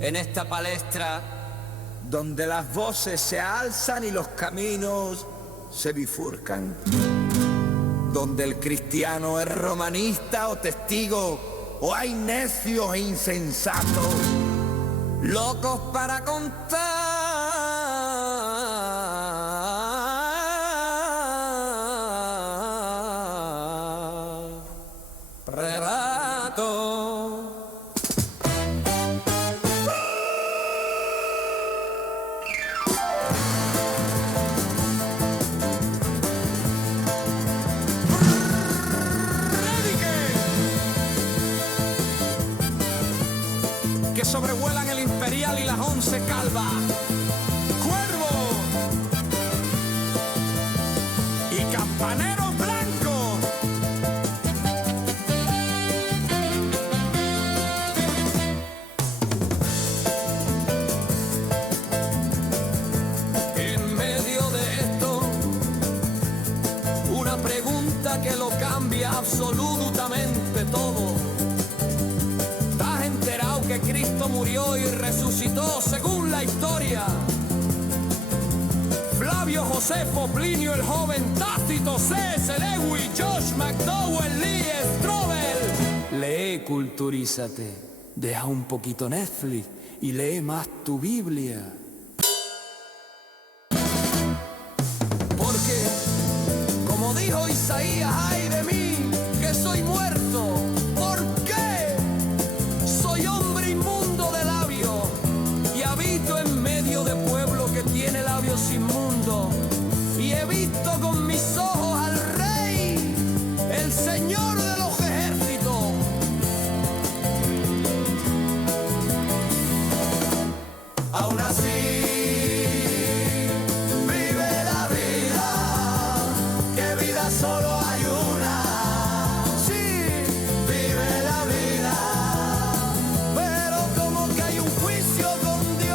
en esta palestra donde las voces se alzan y los caminos se bifurcan, donde el cristiano es romanista o testigo, o hay necios e insensatos, locos para contar relatos. Que sobrevuelan el Imperial y las 11 calvas. Cuervo y campaneros blancos. En medio de esto, una pregunta que lo cambia absolutamente todo. Que Cristo murió y resucitó según la historia. Flavio Josefo, Plinio el Joven, Tácito, C.S. Lewis, Josh McDowell, Lee Strobel. Lee, culturízate, deja un poquito Netflix y lee más tu Biblia. Porque, como dijo Isaías, ay de mí, que soy muerto. Tiene labios inmundos y he visto con mis ojos al Rey, el Señor de los ejércitos. Aún así vive la vida, que vida solo hay una. Sí, vive la vida, pero como que hay un juicio con Dios.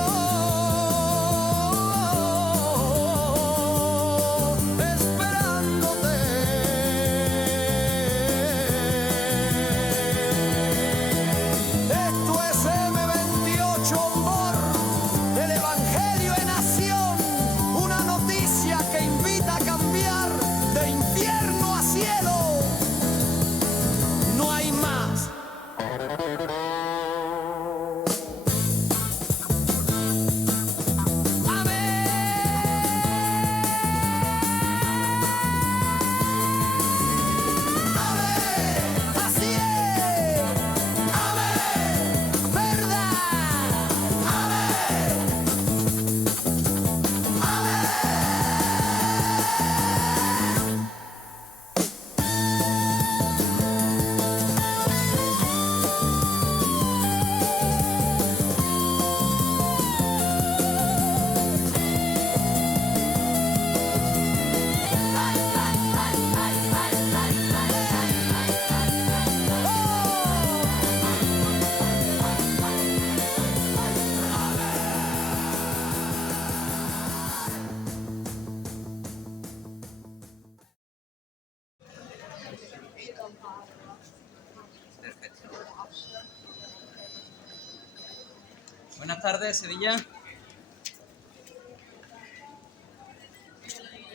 Buenas tardes, Sevilla.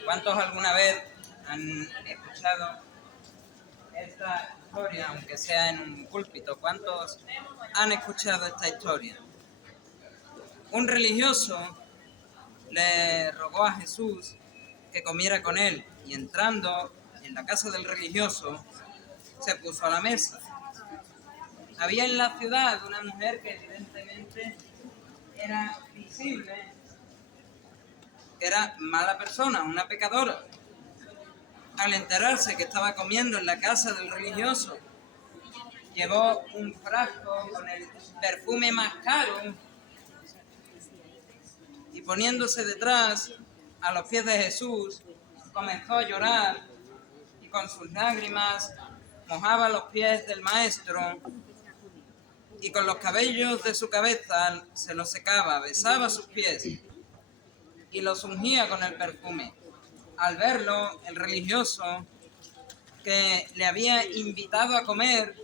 ¿Cuántos alguna vez han escuchado esta historia, aunque sea en un púlpito? ¿Cuántos han escuchado esta historia? Un religioso le rogó a Jesús que comiera con él y entrando en la casa del religioso se puso a la mesa. Había en la ciudad una mujer que evidentemente era visible, que era mala persona, una pecadora. Al enterarse que estaba comiendo en la casa del religioso, llevó un frasco con el perfume más caro y poniéndose detrás a los pies de Jesús, comenzó a llorar y con sus lágrimas mojaba los pies del maestro y con los cabellos de su cabeza se los secaba, besaba sus pies y los ungía con el perfume. Al verlo, el religioso que le había invitado a comer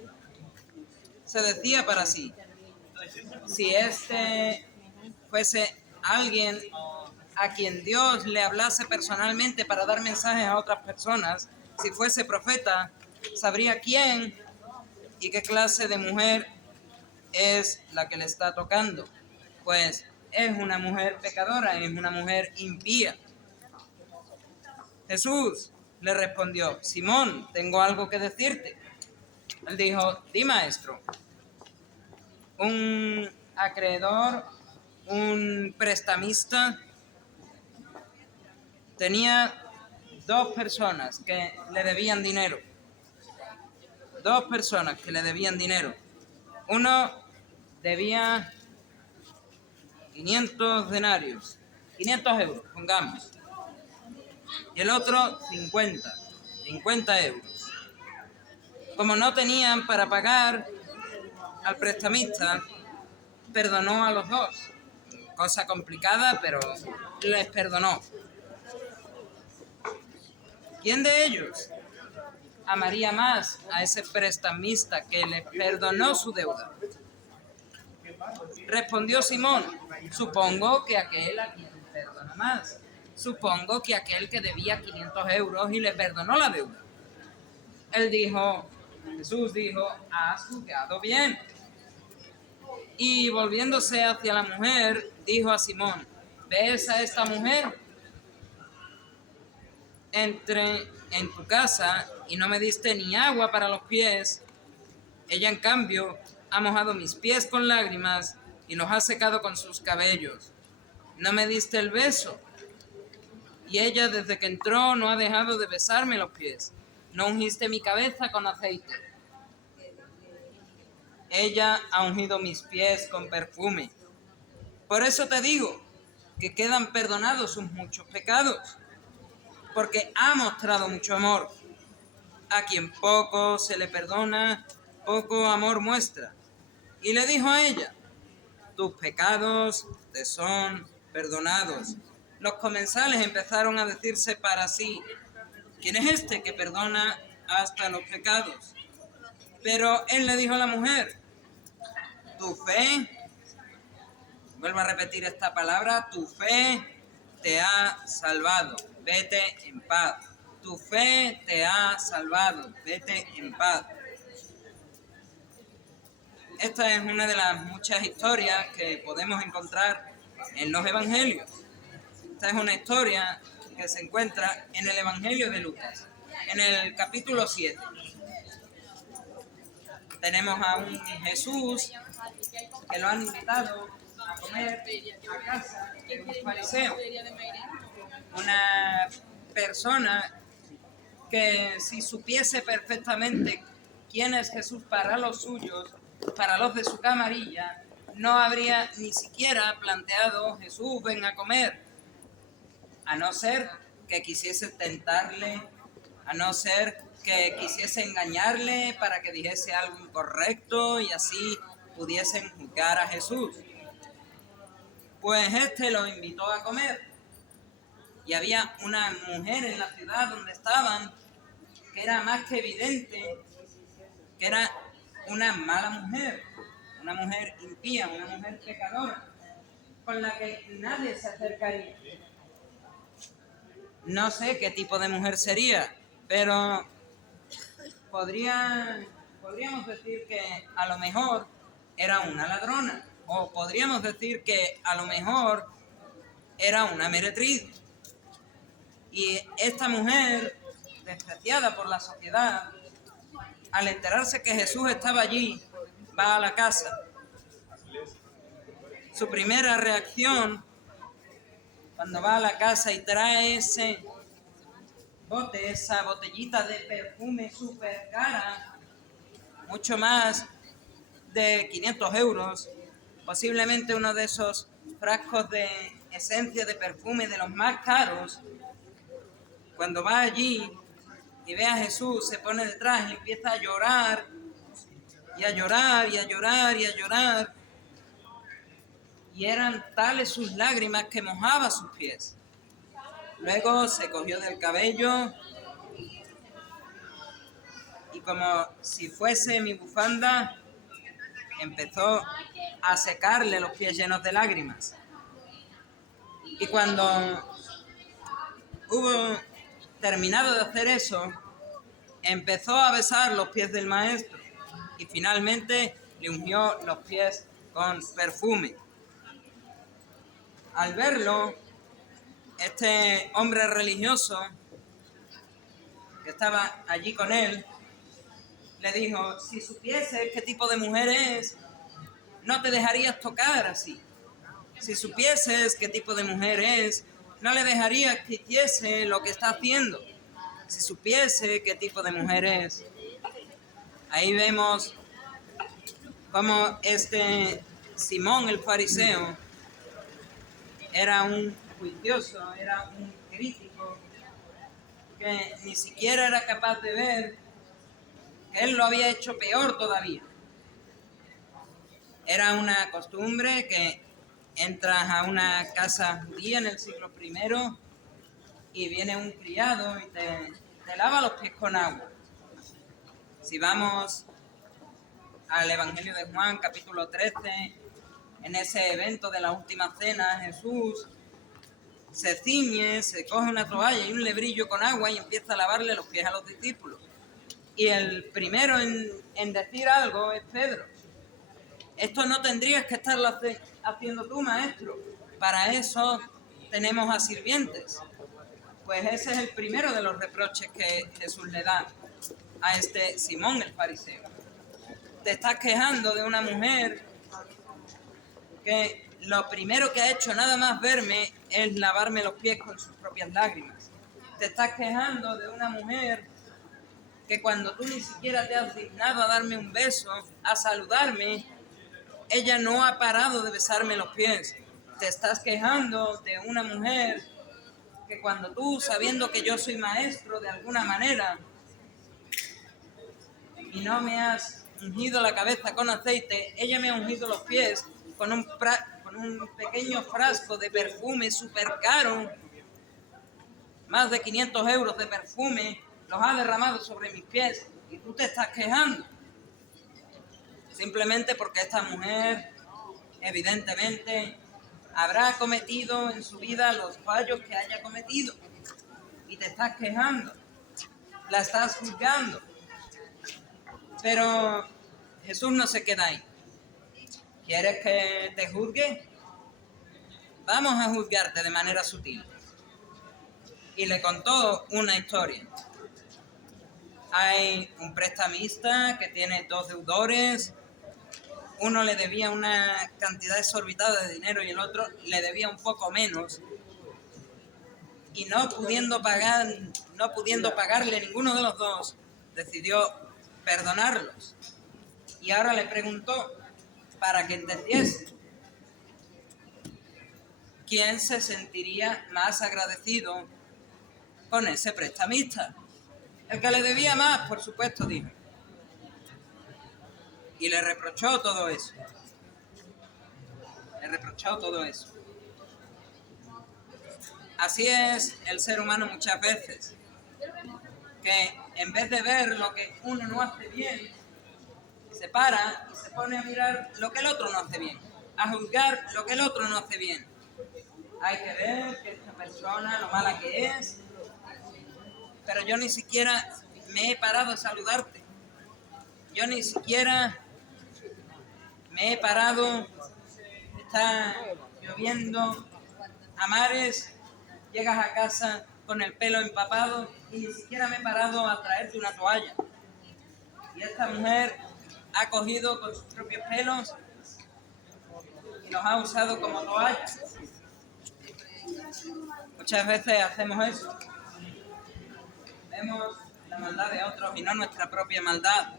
se decía para sí: si este fuese alguien a quien Dios le hablase personalmente para dar mensajes a otras personas, si fuese profeta, sabría quién y qué clase de mujer es la que le está tocando, pues es una mujer pecadora, es una mujer impía. Jesús le respondió: Simón, tengo algo que decirte. Él dijo: di, maestro. Un acreedor, un prestamista, tenía dos personas que le debían dinero. Dos personas que le debían dinero. Uno debía 500 denarios, 500 euros, pongamos. Y el otro 50 euros. Como no tenían para pagar al prestamista, perdonó a los dos. Cosa complicada, pero les perdonó. ¿Quién de ellos amaría más a ese prestamista que le perdonó su deuda? Respondió Simón: supongo que aquel a quien perdona más. Supongo que aquel que debía 500 euros y le perdonó la deuda. Jesús dijo: has juzgado bien. Y volviéndose hacia la mujer, dijo a Simón: ¿ves a esta mujer? Entré en tu casa y no me diste ni agua para los pies. Ella, en cambio, ha mojado mis pies con lágrimas y los ha secado con sus cabellos. No me diste el beso. Y ella, desde que entró, no ha dejado de besarme los pies. No ungiste mi cabeza con aceite. Ella ha ungido mis pies con perfume. Por eso te digo que quedan perdonados sus muchos pecados, porque ha mostrado mucho amor. A quien poco se le perdona, poco amor muestra. Y le dijo a ella: tus pecados te son perdonados. Los comensales empezaron a decirse para sí: ¿quién es este que perdona hasta los pecados? Pero él le dijo a la mujer: tu fe, vuelvo a repetir esta palabra, tu fe te ha salvado, vete en paz. Tu fe te ha salvado, vete en paz. Esta es una de las muchas historias que podemos encontrar en los evangelios. Esta es una historia que se encuentra en el Evangelio de Lucas, en el capítulo 7. Tenemos a un Jesús que lo han invitado a comer a casa de un fariseo. Una persona que, si supiese perfectamente quién es Jesús para los suyos, para los de su camarilla, no habría ni siquiera planteado: Jesús, ven a comer. A no ser que quisiese tentarle, a no ser que quisiese engañarle para que dijese algo incorrecto y así pudiesen juzgar a Jesús. Pues este lo invitó a comer. Y había una mujer en la ciudad donde estaban que era más que evidente que era una mala mujer, una mujer impía, una mujer pecadora, con la que nadie se acercaría. No sé qué tipo de mujer sería, pero podríamos decir que a lo mejor era una ladrona, o podríamos decir que a lo mejor era una meretriz. Y esta mujer, despreciada por la sociedad, al enterarse que Jesús estaba allí, va a la casa. Su primera reacción, cuando va a la casa y trae ese bote, esa botellita de perfume súper cara, mucho más de 500 euros, posiblemente uno de esos frascos de esencia de perfume de los más caros, cuando va allí y ve a Jesús, se pone detrás y empieza a llorar, y a llorar, y a llorar, y a llorar. Y eran tales sus lágrimas que mojaba sus pies. Luego se cogió del cabello y, como si fuese mi bufanda, empezó a secarle los pies llenos de lágrimas. Y cuando hubo terminado de hacer eso, empezó a besar los pies del maestro y finalmente le ungió los pies con perfume. Al verlo, este hombre religioso que estaba allí con él le dijo: si supieses qué tipo de mujer es, no te dejarías tocar así. Si supieses qué tipo de mujer es, no le dejarías que hiciese lo que está haciendo. Si supiese qué tipo de mujer es. Ahí vemos cómo este Simón el fariseo era un juicioso, era un crítico, que ni siquiera era capaz de ver que él lo había hecho peor todavía. Era una costumbre que entras a una casa judía en el siglo I y viene un criado y te lava los pies con agua. Si vamos al Evangelio de Juan, capítulo 13, en ese evento de la última cena, Jesús se ciñe, se coge una toalla y un lebrillo con agua y empieza a lavarle los pies a los discípulos. Y el primero en decir algo es Pedro. Esto no tendrías que estarlo haciendo tú, maestro. Para eso tenemos a sirvientes. Pues ese es el primero de los reproches que Jesús le da a este Simón el fariseo. Te estás quejando de una mujer que lo primero que ha hecho nada más verme es lavarme los pies con sus propias lágrimas. Te estás quejando de una mujer que cuando tú ni siquiera te has dignado a darme un beso, a saludarme, ella no ha parado de besarme los pies. Te estás quejando de una mujer que cuando tú, sabiendo que yo soy maestro de alguna manera, y no me has ungido la cabeza con aceite, ella me ha ungido los pies con un pequeño frasco de perfume súper caro, más de 500 euros de perfume, los ha derramado sobre mis pies y tú te estás quejando. Simplemente porque esta mujer, evidentemente, habrá cometido en su vida los fallos que haya cometido y te estás quejando, la estás juzgando. Pero Jesús no se queda ahí. ¿Quieres que te juzgue? Vamos a juzgarte de manera sutil. Y le contó una historia. Hay un prestamista que tiene 2 deudores. Uno le debía una cantidad exorbitada de dinero y el otro le debía un poco menos. Y no pudiendo pagarle ninguno de los dos, decidió perdonarlos. Y ahora le preguntó, para que entendiese, ¿quién se sentiría más agradecido con ese prestamista? El que le debía más, por supuesto, dijo. Y le reprochó todo eso. Así es el ser humano muchas veces, que en vez de ver lo que uno no hace bien, se para y se pone a mirar lo que el otro no hace bien, a juzgar lo que el otro no hace bien. Hay que ver que esta persona, lo mala que es, pero yo ni siquiera me he parado a saludarte. Yo ni siquiera me he parado, está lloviendo a mares, llegas a casa con el pelo empapado y ni siquiera me he parado a traerte una toalla. Y esta mujer ha cogido con sus propios pelos y los ha usado como toallas. Muchas veces hacemos eso. Vemos la maldad de otros y no nuestra propia maldad.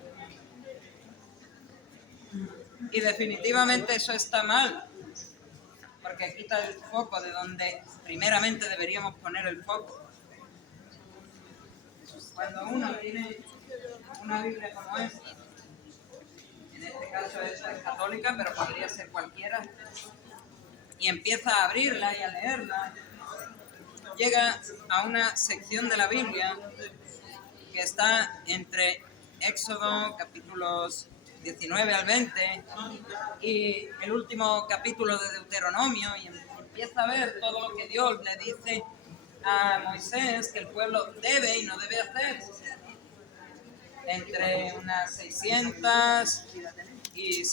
Y definitivamente eso está mal, porque quita el foco de donde primeramente deberíamos poner el foco. Cuando uno tiene una Biblia como esta, en este caso esta es católica, pero podría ser cualquiera, y empieza a abrirla y a leerla, llega a una sección de la Biblia que está entre Éxodo capítulos 19 al 20 y el último capítulo de Deuteronomio, y empieza a ver todo lo que Dios le dice a Moisés que el pueblo debe y no debe hacer. Entre unas 600 y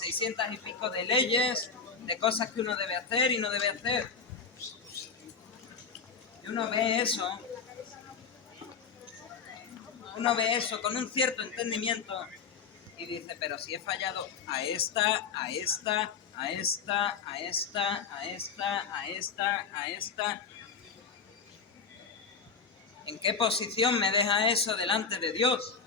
pico de leyes, de cosas que uno debe hacer y no debe hacer. Y uno ve eso con un cierto entendimiento y dice, pero si he fallado a esta, a esta, a esta, a esta, a esta, a esta, a esta, ¿en qué posición me deja eso delante de Dios?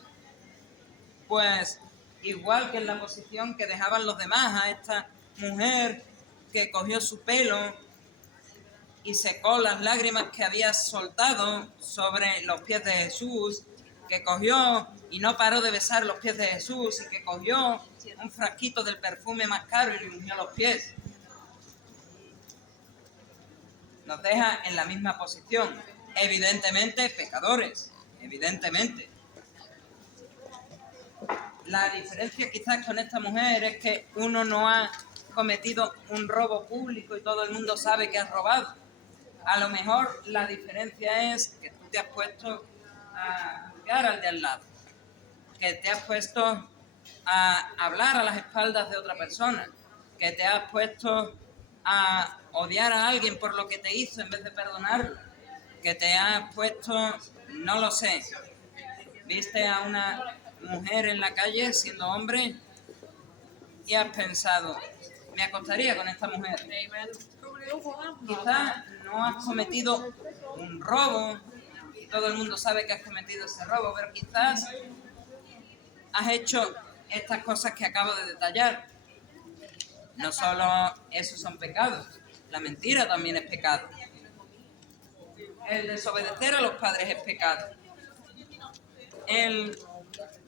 Pues igual que en la posición que dejaban los demás a esta mujer que cogió su pelo y secó las lágrimas que había soltado sobre los pies de Jesús, que cogió y no paró de besar los pies de Jesús y que cogió un frasquito del perfume más caro y le ungió los pies. Nos deja en la misma posición. Evidentemente pecadores, evidentemente. La diferencia quizás con esta mujer es que uno no ha cometido un robo público y todo el mundo sabe que has robado. A lo mejor la diferencia es que tú te has puesto a juzgar al de al lado, que te has puesto a hablar a las espaldas de otra persona, que te has puesto a odiar a alguien por lo que te hizo en vez de perdonarlo, que te has puesto, no lo sé, viste a una mujer en la calle siendo hombre y has pensado, me acostaría con esta mujer. Quizás no has cometido un robo, y todo el mundo sabe que has cometido ese robo, pero quizás has hecho estas cosas que acabo de detallar. No solo esos son pecados, la mentira también es pecado. El desobedecer a los padres es pecado. El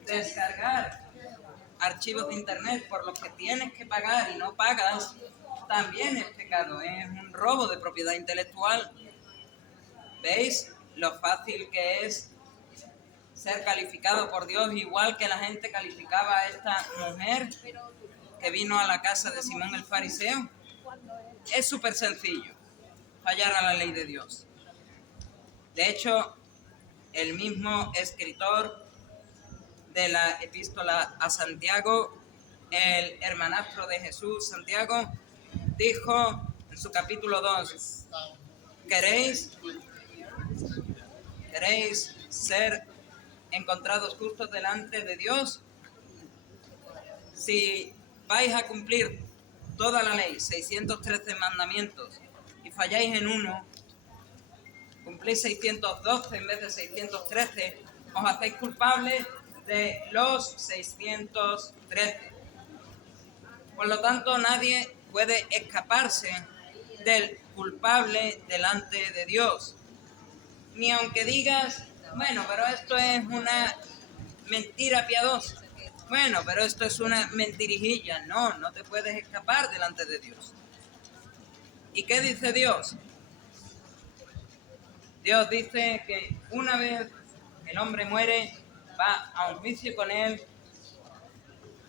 descargar archivos de internet por los que tienes que pagar y no pagas también es pecado, es un robo de propiedad intelectual. ¿Veis lo fácil que es ser calificado por Dios igual que la gente calificaba a esta mujer que vino a la casa de Simón el fariseo? Es súper sencillo fallar a la ley de Dios. De hecho, el mismo escritor de la epístola a Santiago, el hermanastro de Jesús, Santiago, dijo en su capítulo 2, ¿queréis ser encontrados justos delante de Dios? Si vais a cumplir toda la ley, 613 mandamientos, y falláis en uno, cumplís 612 en vez de 613, os hacéis culpables de los 613. Por lo tanto, nadie puede escaparse del culpable delante de Dios. Ni aunque digas, bueno, pero esto es una mentira piadosa. Bueno, pero esto es una mentirijilla. No, no te puedes escapar delante de Dios. ¿Y qué dice Dios? Dios dice que una vez el hombre muere, va a un juicio con él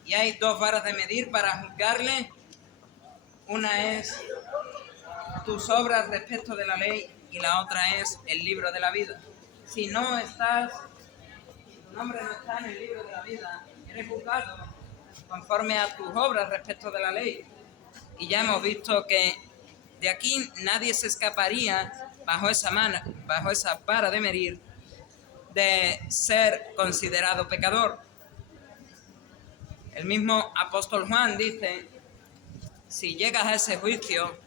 y hay dos varas de medir para juzgarle. Una es tus obras respecto de la ley y la otra es el libro de la vida. Si tu nombre no está en el libro de la vida, eres juzgado conforme a tus obras respecto de la ley. Y ya hemos visto que de aquí nadie se escaparía bajo esa vara de medir de ser considerado pecador. El mismo apóstol Juan dice, si llegas a ese juicio,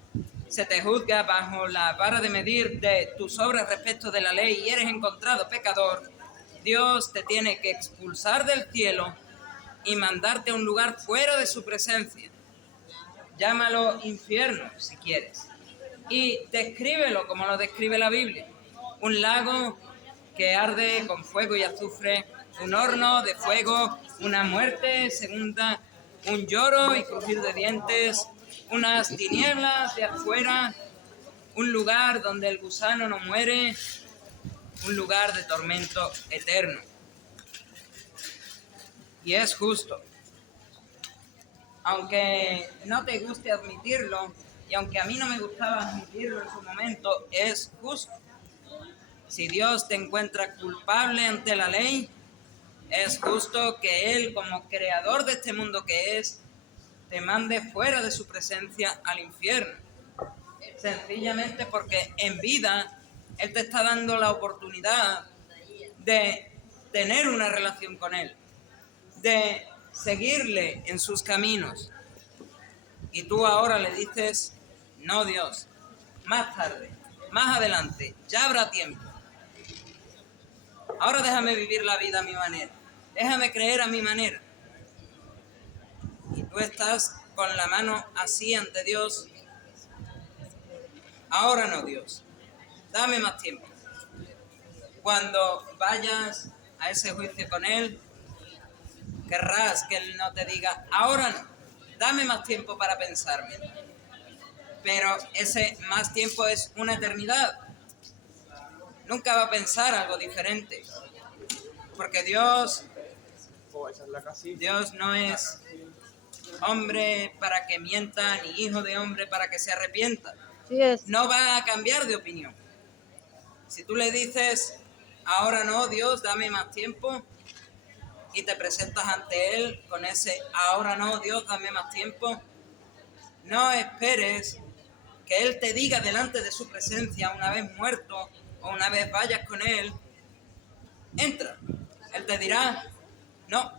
se te juzga bajo la vara de medir de tus obras respecto de la ley y eres encontrado pecador, Dios te tiene que expulsar del cielo y mandarte a un lugar fuera de su presencia. Llámalo infierno si quieres. Y descríbelo como lo describe la Biblia. Un lago que arde con fuego y azufre, un horno de fuego, una muerte segunda, un lloro y crujir de dientes, unas tinieblas de afuera, un lugar donde el gusano no muere, un lugar de tormento eterno. Y es justo. aunque no te guste admitirlo, y aunque a mí no me gustaba admitirlo en su momento, es justo. Si Dios te encuentra culpable ante la ley, es justo que Él, como creador de este mundo que es, te mande fuera de su presencia al infierno. Sencillamente porque en vida Él te está dando la oportunidad de tener una relación con Él, de seguirle en sus caminos. Y tú ahora le dices, no, Dios, más tarde, más adelante, ya habrá tiempo. Ahora déjame vivir la vida a mi manera, déjame creer a mi manera. Y tú estás con la mano así ante Dios. Ahora no, Dios, dame más tiempo. Cuando vayas a ese juicio con Él, querrás que Él no te diga, ahora no, dame más tiempo para pensarme. Pero ese más tiempo es una eternidad. Nunca va a pensar algo diferente. Porque Dios no es hombre para que mienta, ni hijo de hombre para que se arrepienta. No va a cambiar de opinión. Si tú le dices, ahora no, Dios, dame más tiempo, y te presentas ante Él con ese, ahora no, Dios, dame más tiempo, no esperes que Él te diga delante de su presencia, una vez muerto o una vez vayas con Él, entra. Él te dirá, no,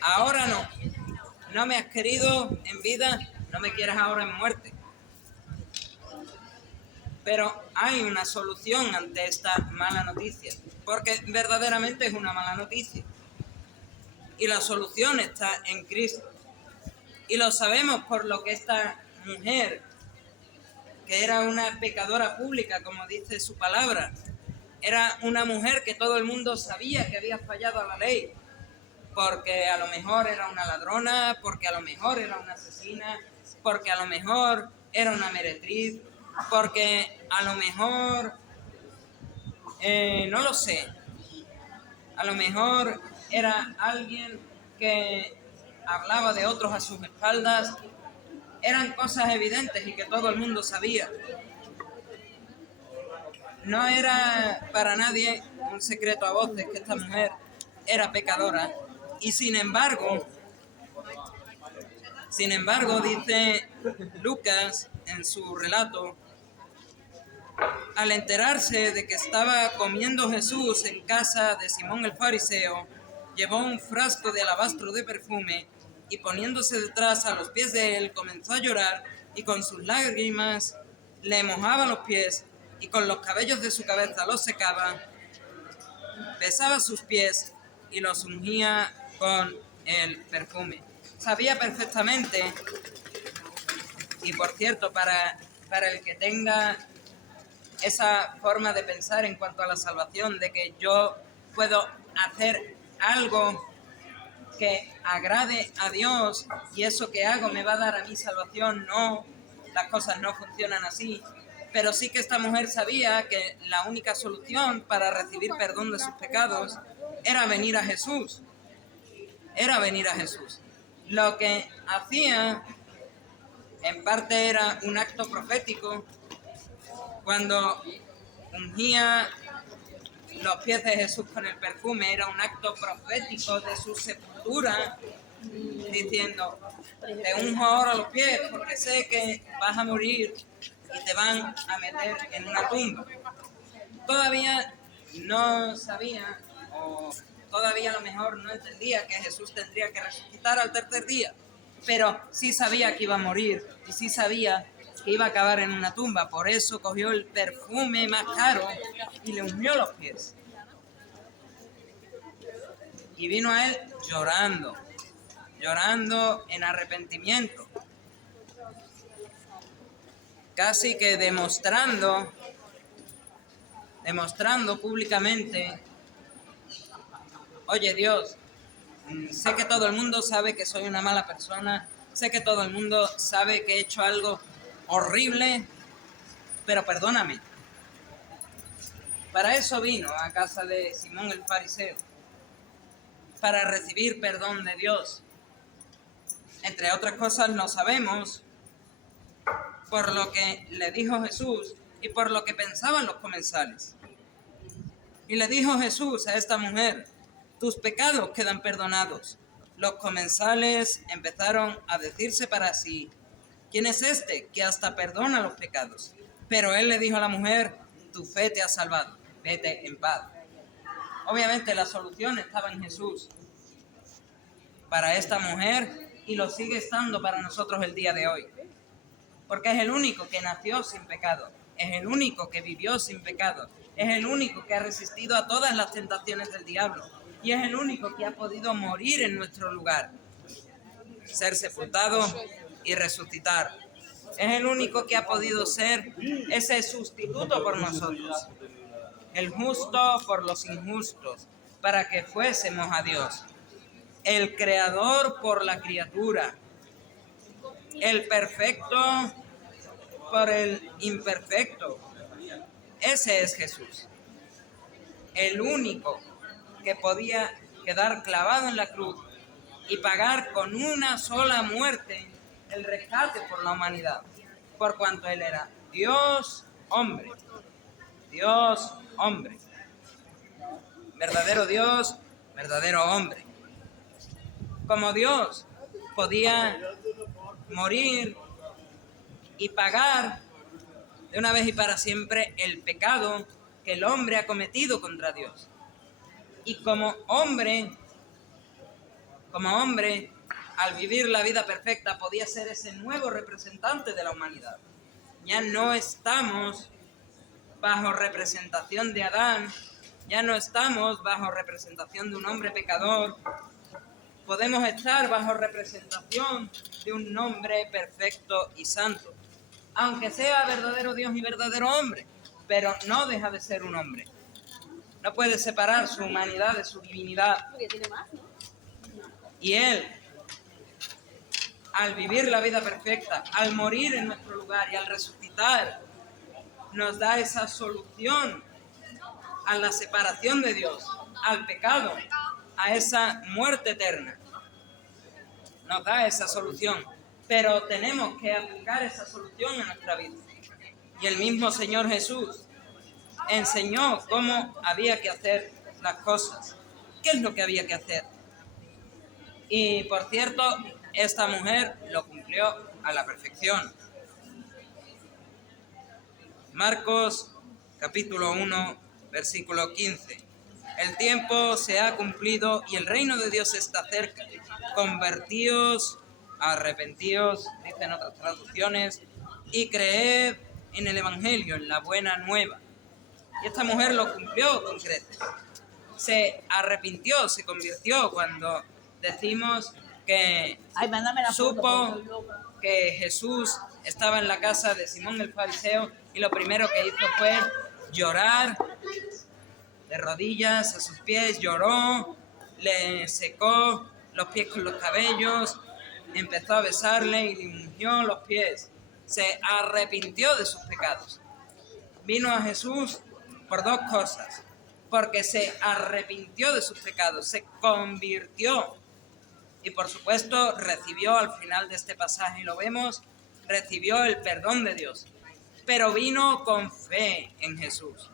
ahora no. No me has querido en vida, no me quieres ahora en muerte. Pero hay una solución ante esta mala noticia, porque verdaderamente es una mala noticia. Y la solución está en Cristo. Y lo sabemos por lo que esta mujer, que era una pecadora pública, como dice su palabra, era una mujer que todo el mundo sabía que había fallado a la ley, porque a lo mejor era una ladrona, porque a lo mejor era una asesina, porque a lo mejor era una meretriz, porque a lo mejor, no lo sé, a lo mejor era alguien que hablaba de otros a sus espaldas. Eran cosas evidentes y que todo el mundo sabía. No era para nadie un secreto a voces que esta mujer era pecadora. Y sin embargo, dice Lucas en su relato, al enterarse de que estaba comiendo Jesús en casa de Simón el fariseo, llevó un frasco de alabastro de perfume y poniéndose detrás a los pies de él, comenzó a llorar y con sus lágrimas le mojaba los pies y con los cabellos de su cabeza los secaba, besaba sus pies y los ungía con el perfume. Sabía perfectamente, y por cierto, para el que tenga esa forma de pensar en cuanto a la salvación, de que yo puedo hacer algo que agrade a Dios y eso que hago me va a dar a mi salvación, no, las cosas no funcionan así. Pero sí que esta mujer sabía que la única solución para recibir perdón de sus pecados era venir a Jesús. Era venir a Jesús. Lo que hacía en parte era un acto profético. Cuando ungía los pies de Jesús con el perfume, era un acto profético de su sepultura, diciendo, te unjo ahora los pies porque sé que vas a morir y te van a meter en una tumba. Todavía no sabía, o todavía a lo mejor no entendía que Jesús tendría que resucitar al tercer día, pero sí sabía que iba a morir y sí sabía que iba a acabar en una tumba. Por eso cogió el perfume más caro y le ungió los pies. Y vino a él llorando en arrepentimiento, casi que demostrando públicamente, oye Dios, sé que todo el mundo sabe que soy una mala persona, sé que todo el mundo sabe que he hecho algo horrible, pero perdóname. Para eso vino a casa de Simón el fariseo, para recibir perdón de Dios. Entre otras cosas lo sabemos por lo que le dijo Jesús y por lo que pensaban los comensales. Y le dijo Jesús a esta mujer: tus pecados quedan perdonados. Los comensales empezaron a decirse para sí: ¿quién es este que hasta perdona los pecados? Pero él le dijo a la mujer: tu fe te ha salvado, vete en paz. Obviamente la solución estaba en Jesús para esta mujer y lo sigue estando para nosotros el día de hoy. Porque es el único que nació sin pecado, es el único que vivió sin pecado, es el único que ha resistido a todas las tentaciones del diablo y es el único que ha podido morir en nuestro lugar, ser sepultado y resucitar. Es el único que ha podido ser ese sustituto por nosotros, el justo por los injustos, para que fuésemos a Dios, el creador por la criatura, el perfecto por el imperfecto. Ese es Jesús, el único que podía quedar clavado en la cruz y pagar con una sola muerte el rescate por la humanidad, por cuanto Él era Dios hombre, verdadero Dios, verdadero hombre. Como Dios podía morir y pagar de una vez y para siempre el pecado que el hombre ha cometido contra Dios. Y como hombre, al vivir la vida perfecta, podía ser ese nuevo representante de la humanidad. Ya no estamos bajo representación de Adán, ya no estamos bajo representación de un hombre pecador, podemos estar bajo representación de un hombre perfecto y santo, aunque sea verdadero Dios y verdadero hombre, pero no deja de ser un hombre. No puede separar su humanidad de su divinidad. Y Él, al vivir la vida perfecta, al morir en nuestro lugar y al resucitar, nos da esa solución a la separación de Dios, al pecado, a esa muerte eterna. Nos da esa solución, pero tenemos que aplicar esa solución en nuestra vida. Y el mismo Señor Jesús enseñó cómo había que hacer las cosas, qué es lo que había que hacer. Y por cierto, esta mujer lo cumplió a la perfección. Marcos capítulo 1, versículo 15. El tiempo se ha cumplido y el reino de Dios está cerca. Convertíos, arrepentíos, dicen otras traducciones, y creed en el Evangelio, en la buena nueva. Y esta mujer lo cumplió con creces. Se arrepintió, se convirtió cuando decimos que supo que Jesús estaba en la casa de Simón el fariseo y lo primero que hizo fue llorar de rodillas a sus pies, lloró, le secó los pies con los cabellos, empezó a besarle y le ungió los pies. Se arrepintió de sus pecados. Vino a Jesús por dos cosas: porque se arrepintió de sus pecados, se convirtió y por supuesto recibió, al final de este pasaje lo vemos, recibió el perdón de Dios, pero vino con fe en Jesús.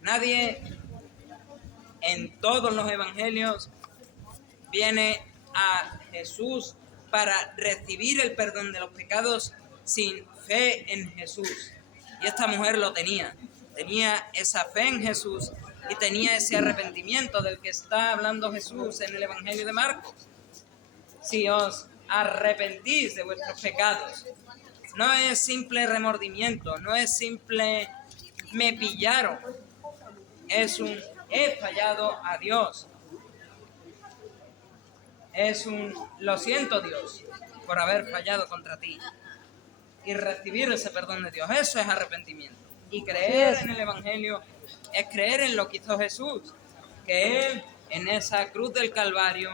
Nadie en todos los evangelios viene a Jesús para recibir el perdón de los pecados sin fe en Jesús. Y esta mujer lo tenía esa fe en Jesús y tenía ese arrepentimiento del que está hablando Jesús en el Evangelio de Marcos. Si os arrepentís de vuestros pecados, no es simple remordimiento, no es simple me pillaron, es un he fallado a Dios, es un lo siento Dios por haber fallado contra ti, y recibir ese perdón de Dios. Eso es arrepentimiento. Y creer en el Evangelio es creer en lo que hizo Jesús, que Él en esa cruz del Calvario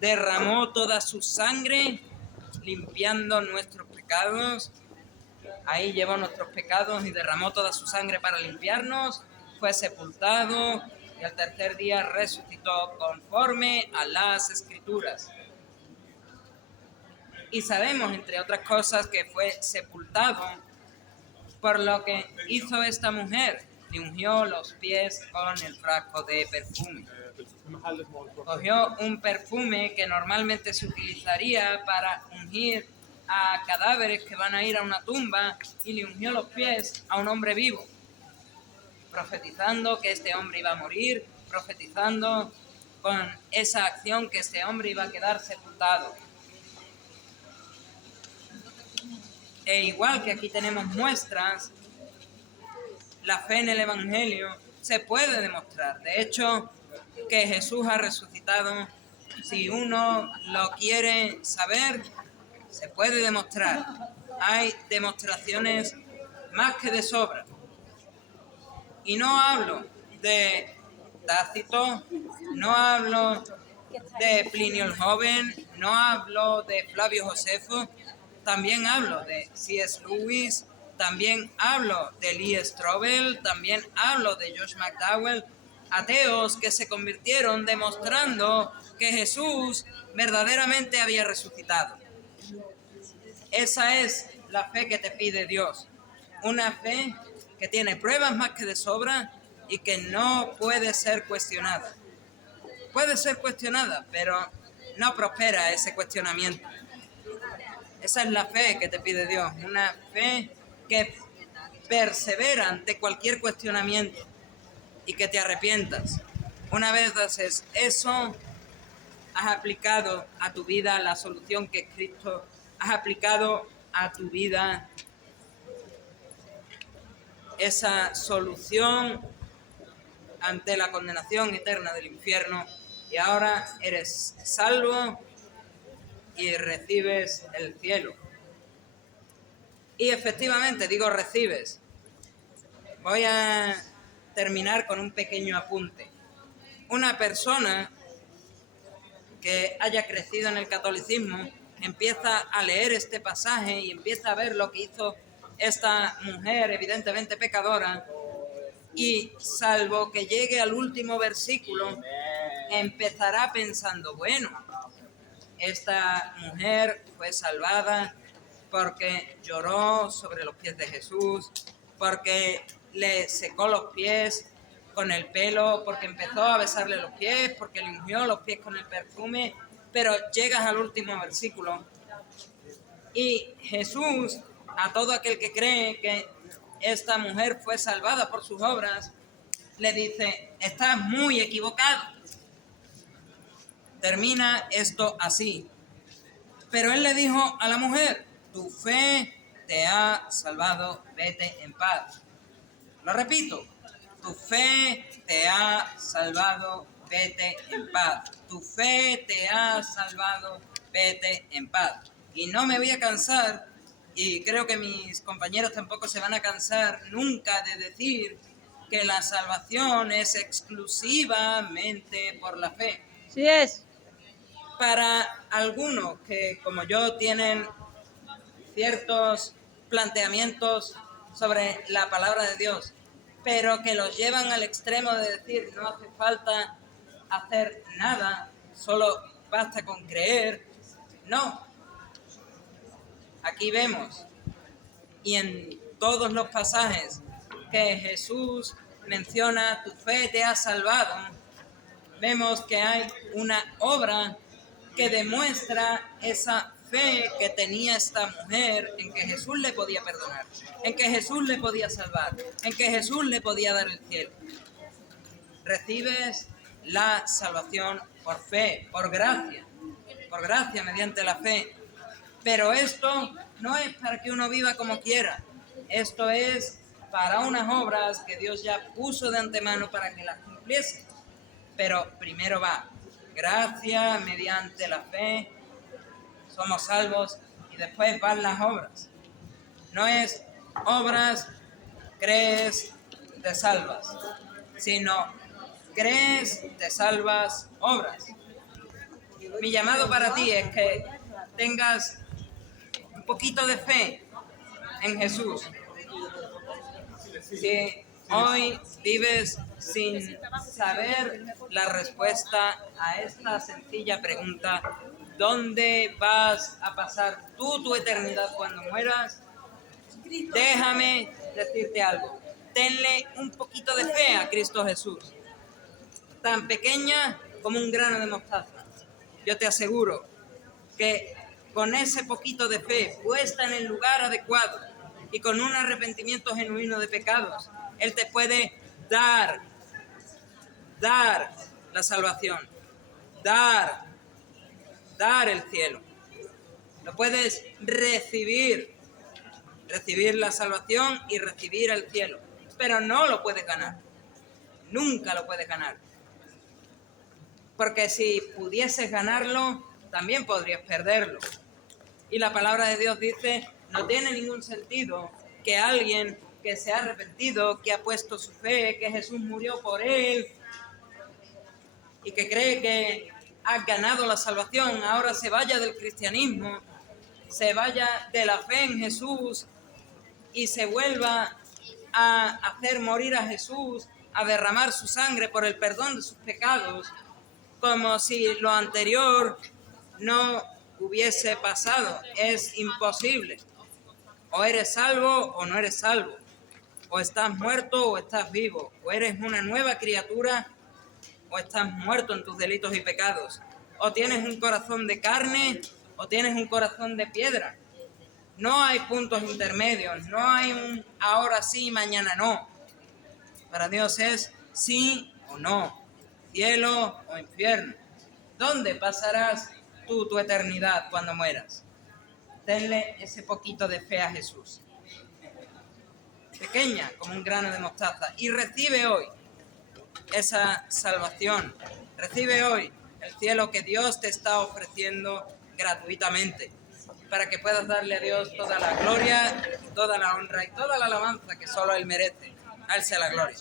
derramó toda su sangre limpiando nuestros pecados. Ahí llevó nuestros pecados y derramó toda su sangre para limpiarnos. Fue sepultado, y al tercer día resucitó conforme a las Escrituras. Y sabemos, entre otras cosas, que fue sepultado por lo que hizo esta mujer. Le ungió los pies con el frasco de perfume. Cogió un perfume que normalmente se utilizaría para ungir a cadáveres que van a ir a una tumba y le ungió los pies a un hombre vivo, profetizando que este hombre iba a morir, profetizando con esa acción que este hombre iba a quedar sepultado. E igual que aquí tenemos muestras, la fe en el Evangelio se puede demostrar. De hecho, que Jesús ha resucitado, si uno lo quiere saber, se puede demostrar. Hay demostraciones más que de sobra. Y no hablo de Tácito, no hablo de Plinio el Joven, no hablo de Flavio Josefo, también hablo de C.S. Lewis, también hablo de Lee Strobel, también hablo de Josh McDowell, ateos que se convirtieron demostrando que Jesús verdaderamente había resucitado. Esa es la fe que te pide Dios, una fe que tiene pruebas más que de sobra y que no puede ser cuestionada. Puede ser cuestionada, pero no prospera ese cuestionamiento. Esa es la fe que te pide Dios, una fe que persevera ante cualquier cuestionamiento y que te arrepientas. Una vez haces eso, has aplicado a tu vida la solución que es Cristo, has aplicado a tu vida esa solución ante la condenación eterna del infierno y ahora eres salvo y recibes el cielo. Y efectivamente, digo recibes. Voy a terminar con un pequeño apunte. Una persona que haya crecido en el catolicismo empieza a leer este pasaje y empieza a ver lo que hizo esta mujer evidentemente pecadora y salvo que llegue al último versículo empezará pensando, bueno, esta mujer fue salvada porque lloró sobre los pies de Jesús, porque le secó los pies con el pelo, porque empezó a besarle los pies, porque le ungió los pies con el perfume, pero llegas al último versículo y Jesús, a todo aquel que cree que esta mujer fue salvada por sus obras, le dice, estás muy equivocado. Termina esto así. Pero él le dijo a la mujer, tu fe te ha salvado, vete en paz. Lo repito, tu fe te ha salvado, vete en paz. Tu fe te ha salvado, vete en paz. Y no me voy a cansar, y creo que mis compañeros tampoco se van a cansar nunca de decir que la salvación es exclusivamente por la fe. Sí es. Para algunos que, como yo, tienen ciertos planteamientos sobre la palabra de Dios, pero que los llevan al extremo de decir no hace falta hacer nada, solo basta con creer. No. Aquí vemos, y en todos los pasajes que Jesús menciona, tu fe te ha salvado, vemos que hay una obra que demuestra esa fe que tenía esta mujer en que Jesús le podía perdonar, en que Jesús le podía salvar, en que Jesús le podía dar el cielo. Recibes la salvación por fe, por gracia mediante la fe. Pero esto no es para que uno viva como quiera, esto es para unas obras que Dios ya puso de antemano para que las cumpliese. Pero primero va gracia mediante la fe, somos salvos, y después van las obras. No es obras, crees, te salvas, sino crees, te salvas, obras. Mi llamado para ti es que tengas un poquito de fe en Jesús. Si Hoy vives sin saber la respuesta a esta sencilla pregunta: ¿dónde vas a pasar tú tu eternidad cuando mueras? Déjame decirte algo. Tenle un poquito de fe a Cristo Jesús, tan pequeña como un grano de mostaza. Yo te aseguro que con ese poquito de fe puesta en el lugar adecuado y con un arrepentimiento genuino de pecados, Él te puede dar la salvación, dar el cielo. Lo puedes recibir la salvación y recibir el cielo, pero no lo puedes ganar, nunca lo puedes ganar. Porque si pudieses ganarlo, también podrías perderlo. Y la palabra de Dios dice, no tiene ningún sentido que alguien que se ha arrepentido, que ha puesto su fe, que Jesús murió por él y que cree que ha ganado la salvación, ahora se vaya del cristianismo, se vaya de la fe en Jesús y se vuelva a hacer morir a Jesús, a derramar su sangre por el perdón de sus pecados, como si lo anterior no hubiese pasado. Es imposible. O eres salvo o no eres salvo. O estás muerto o estás vivo. O eres una nueva criatura o estás muerto en tus delitos y pecados. O tienes un corazón de carne o tienes un corazón de piedra. No hay puntos intermedios. No hay un ahora sí, mañana no. Para Dios es sí o no, cielo o infierno. ¿Dónde pasarás tú tu eternidad cuando mueras? Tenle ese poquito de fe a Jesús, pequeña como un grano de mostaza, y recibe hoy esa salvación. Recibe hoy el cielo que Dios te está ofreciendo gratuitamente, para que puedas darle a Dios toda la gloria, toda la honra y toda la alabanza que solo Él merece. A Él sea la gloria.